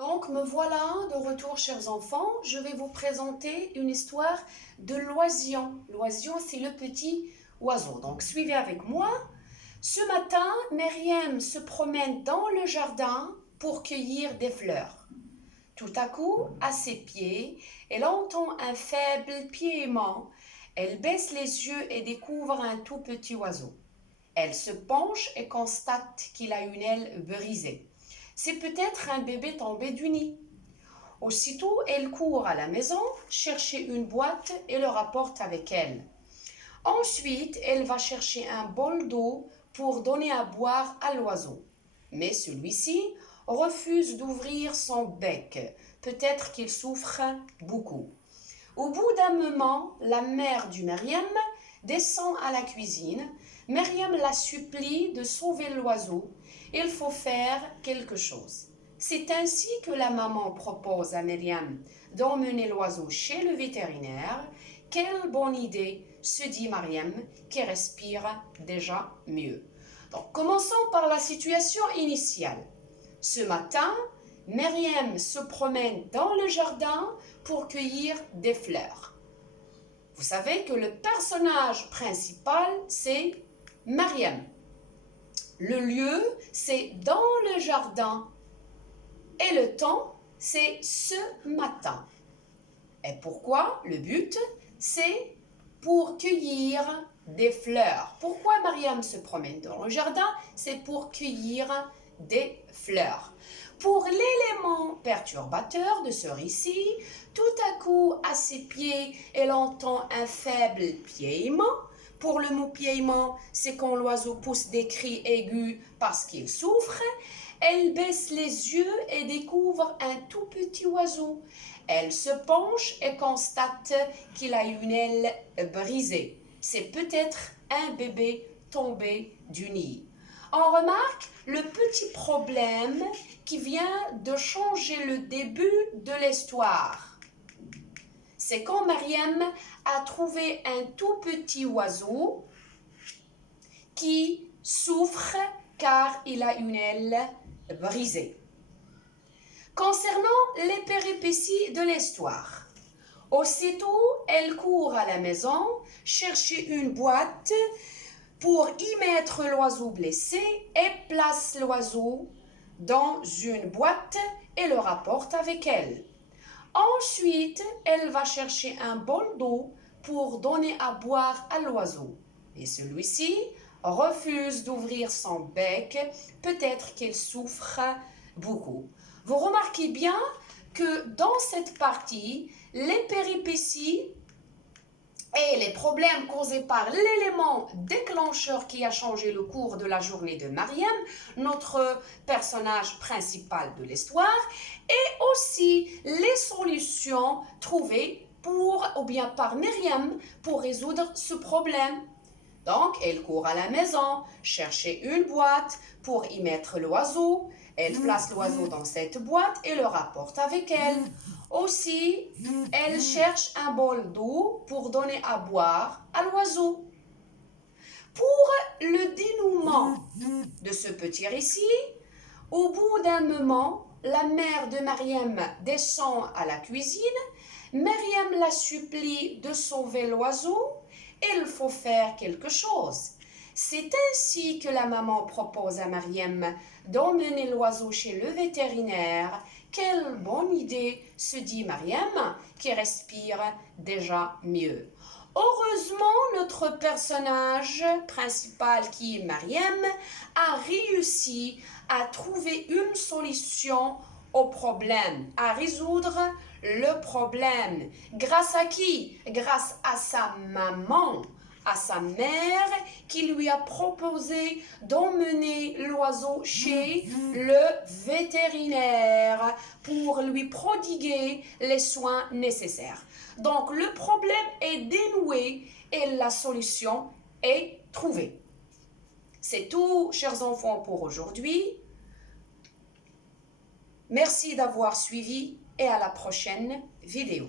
Donc, me voilà de retour, chers enfants. Je vais vous présenter une histoire de l'oisillon. L'oisillon, c'est le petit oiseau. Donc, suivez avec moi. Ce matin, Myriam se promène dans le jardin pour cueillir des fleurs. Tout à coup, à ses pieds, elle entend un faible piément. Elle baisse les yeux et découvre un tout petit oiseau. Elle se penche et constate qu'il a une aile brisée. C'est peut-être un bébé tombé du nid. Aussitôt, elle court à la maison, chercher une boîte et le rapporte avec elle. Ensuite, elle va chercher un bol d'eau pour donner à boire à l'oiseau. Mais celui-ci refuse d'ouvrir son bec. Peut-être qu'il souffre beaucoup. Au bout d'un moment, la mère du Myriam descend à la cuisine. Myriam la supplie de sauver l'oiseau. Il faut faire quelque chose. C'est ainsi que la maman propose à Myriam d'emmener l'oiseau chez le vétérinaire. Quelle bonne idée, se dit Myriam, qui respire déjà mieux. Donc, commençons par la situation initiale. Ce matin, Myriam se promène dans le jardin pour cueillir des fleurs. Vous savez que le personnage principal, c'est Myriam. Le lieu, c'est dans le jardin. Et le temps, c'est ce matin. Et pourquoi? Le but, c'est pour cueillir des fleurs. Pourquoi Myriam se promène dans le jardin? C'est pour cueillir des fleurs. Pour l'élément perturbateur de ce récit, tout à coup, à ses pieds, elle entend un faible piément. Pour le mot piément, c'est quand l'oiseau pousse des cris aigus parce qu'il souffre. Elle baisse les yeux et découvre un tout petit oiseau. Elle se penche et constate qu'il a une aile brisée. C'est peut-être un bébé tombé du nid. On remarque le petit problème qui vient de changer le début de l'histoire. C'est quand Myriam a trouvé un tout petit oiseau qui souffre car il a une aile brisée. Concernant les péripéties de l'histoire, aussitôt elle court à la maison chercher une boîte pour y mettre l'oiseau blessé et place l'oiseau dans une boîte et le rapporte avec elle. Ensuite, elle va chercher un bol d'eau pour donner à boire à l'oiseau. Et celui-ci refuse d'ouvrir son bec. Peut-être qu'il souffre beaucoup. Vous remarquez bien que dans cette partie, les péripéties et les problèmes causés par l'élément déclencheur qui a changé le cours de la journée de Myriam, notre personnage principal de l'histoire, et aussi les solutions trouvées par Myriam pour résoudre ce problème. Donc, elle court à la maison, chercher une boîte pour y mettre l'oiseau. Elle place l'oiseau dans cette boîte et le rapporte avec elle. Aussi, elle cherche un bol d'eau pour donner à boire à l'oiseau. Pour le dénouement de ce petit récit, au bout d'un moment, la mère de Myriam descend à la cuisine. Myriam la supplie de sauver l'oiseau. Il faut faire quelque chose. C'est ainsi que la maman propose à Myriam d'emmener l'oiseau chez le vétérinaire. Quelle bonne idée, se dit Myriam, qui respire déjà mieux. Heureusement, notre personnage principal, qui est Myriam, a réussi à trouver une solution au problème, à résoudre le problème. Grâce à qui? Grâce à sa maman, à sa mère qui lui a proposé d'emmener l'oiseau chez le vétérinaire pour lui prodiguer les soins nécessaires. Donc le problème est dénoué et la solution est trouvée. C'est tout, chers enfants, pour aujourd'hui. Merci d'avoir suivi et à la prochaine vidéo.